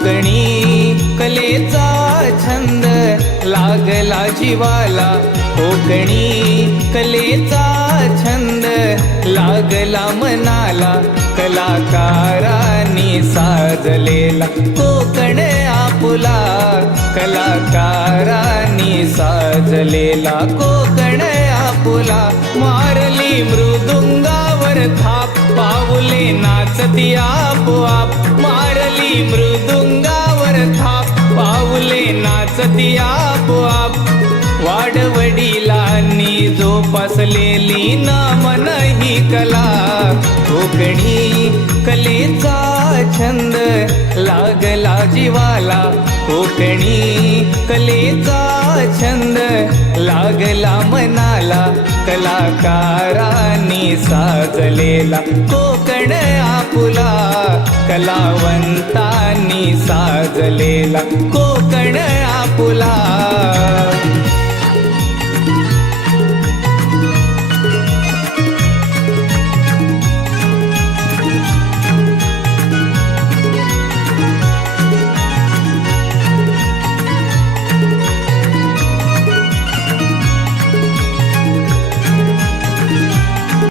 कोकणी कलेचा छंद लागला जीवाला, कोकणी कलेचा छंद लागला मनाला, कलाकारांनी साजलेला कोकण आपुला, कलाकारांनी साजलेला कोकण आपुला. मारली मृदुंगावर थाप, पाऊले नाचती आपोआप, मारली मृदुंगावर थाप, पाऊले नाचती आपोआप. वाडवडिलांनी जोपासलेली ना मन ही कला, कोकणी कलेचा छंद लागला जीवाला, कोकणी कलेचा छंद लागला मनाला, कलाकारांनी साजलेला कोकण आपुला, कलावंतांनी साजलेला कोकण आपुला.